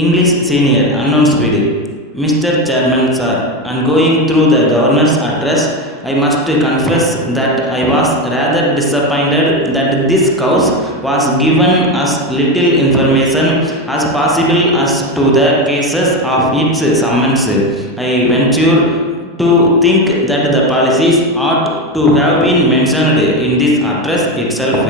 English Senior announced Mr. Chairman sir, on going through the governor's address, I must confess that I was rather disappointed that this House was given as little information as possible as to the cases of its summons. I venture to think that the policies ought to have been mentioned in this address itself.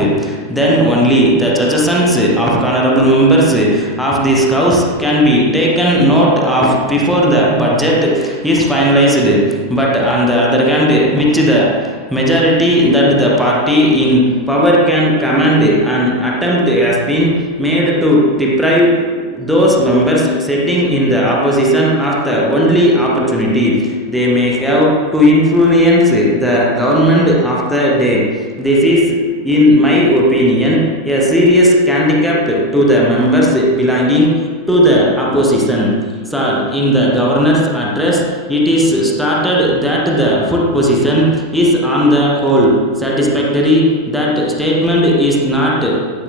Then only the suggestions of honorable members of this House can be taken note of before the budget is finalized. But on the other hand, which the majority that the party in power can command, an attempt has been made to deprive those members sitting in the opposition of the only opportunity they may have to influence the government of the day. This is, in my opinion, a serious handicap to the members belonging to the opposition. Sir, in the governor's address, it is stated that the food position is on the whole satisfactory. That statement is not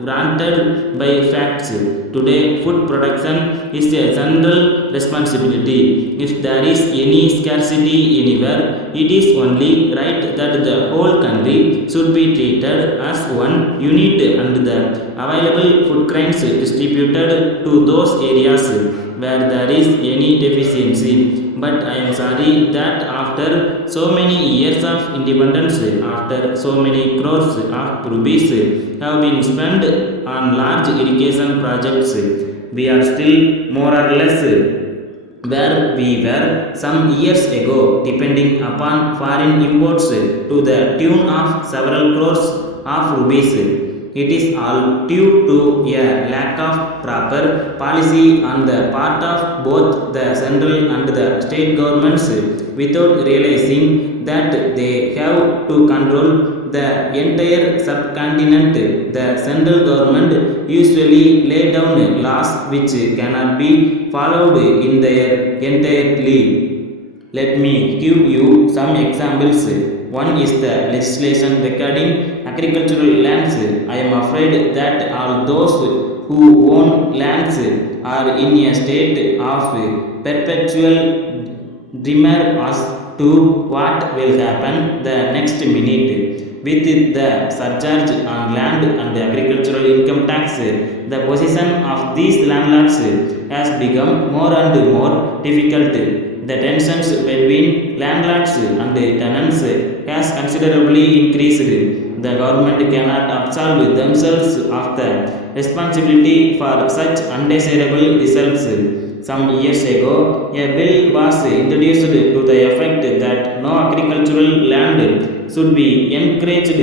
granted by facts. Today, food production is a general responsibility. If there is any scarcity anywhere, it is only right that the whole country should be treated as one unit and the available food grains distributed to those areas where there is any deficiency. But I am sorry that after so many years of independence, after so many crores of rupees have been spent on large irrigation projects, we are still more or less where we were some years ago, depending upon foreign imports to the tune of several crores of rupees. It is all due to a lack of proper policy on the part of both the central and the state governments, without realizing that they have to control the entire subcontinent. The central government usually lay down laws which cannot be followed in their entirely. Let me give you some examples. One is the legislation regarding agricultural lands. I am afraid that all those who own lands are in a state of perpetual dreamer as to what will happen the next minute. With the surcharge on land and the agricultural income tax, the position of these landlords has become more and more difficult. The tensions between landlords and tenants has considerably increased. The government cannot absolve themselves of the responsibility for such undesirable results. Some years ago, a bill was introduced to the effect that no agricultural land should be encouraged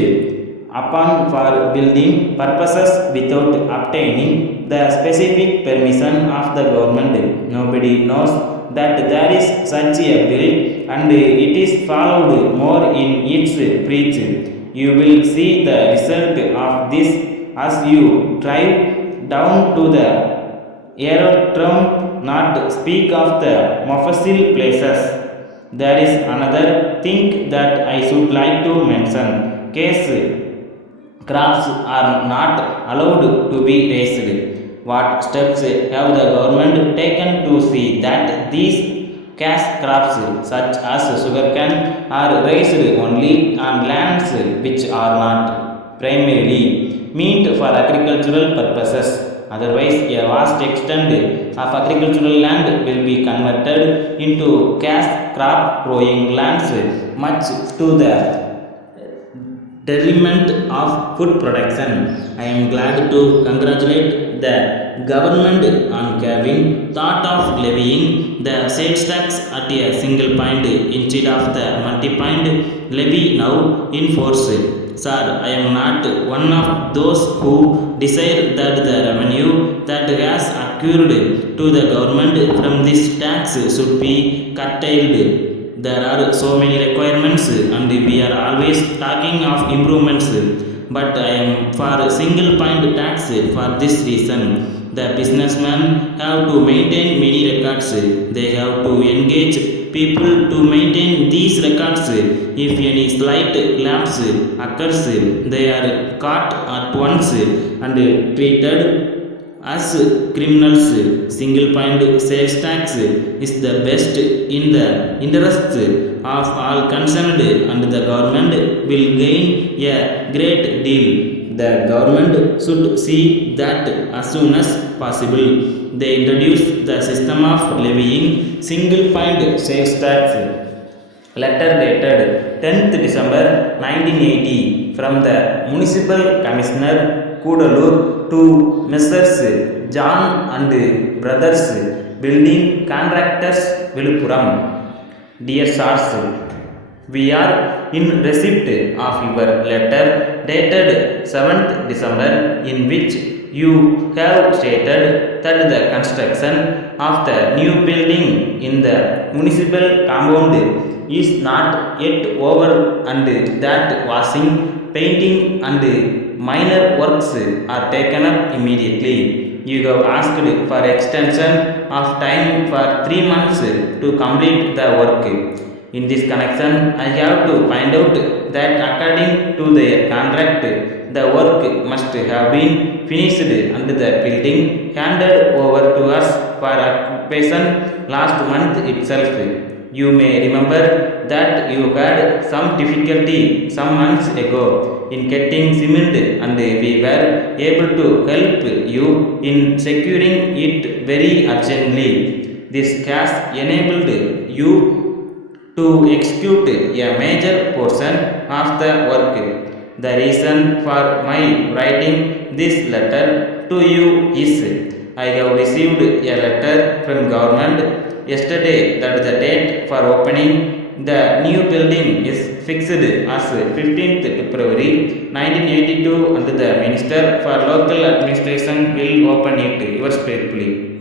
upon for building purposes without obtaining the specific permission of the government. Nobody knows that there is such a bill and it is followed more in its preach. You will see the result of this as you drive down to the aerodrome, not speak of the Mofassil places. There is another thing that I should like to mention. Case crops are not allowed to be raised. What steps have the government taken to see that these cash crops such as sugarcane are raised only on lands which are not primarily meant for agricultural purposes? Otherwise, a vast extent of agricultural land will be converted into cash crop growing lands, much to the detriment of food production. I am glad to congratulate the government on having thought of levying the sales tax at a single point instead of the multi-point levy now in force. Sir, I am not one of those who desire that the revenue that has accrued to the government from this tax should be curtailed. There are so many requirements and we are always talking of improvements, but I am for a single point tax for this reason. The businessmen have to maintain many records. They have to engage people to maintain these records. If any slight lapse occurs, they are caught at once and treated As criminals, single point sales tax is the best in the interests of all concerned, and the government will gain a great deal. The government should see that as soon as possible. They introduce the system of levying single point sales tax. Letter dated 10th December 1980 from the Municipal Commissioner Kudalur to Messrs. John and Brothers Building Contractors Viluppuram. Dear Sars, we are in receipt of your letter dated 7th December in which you have stated that the construction of the new building in the municipal compound is not yet over and that washing, painting and minor works are taken up immediately. You have asked for extension of time for 3 months to complete the work. In this connection, I have to find out that according to their contract, the work must have been finished and the building handed over to us for occupation last month itself. You may remember that you had some difficulty some months ago in getting cement and we were able to help you in securing it very urgently. This cash enabled you to execute a major portion of the work. The reason for my writing this letter to you is I have received a letter from government yesterday that the date for opening the new building is fixed as 15th February 1982 and the Minister for Local Administration will open it. Yours faithfully.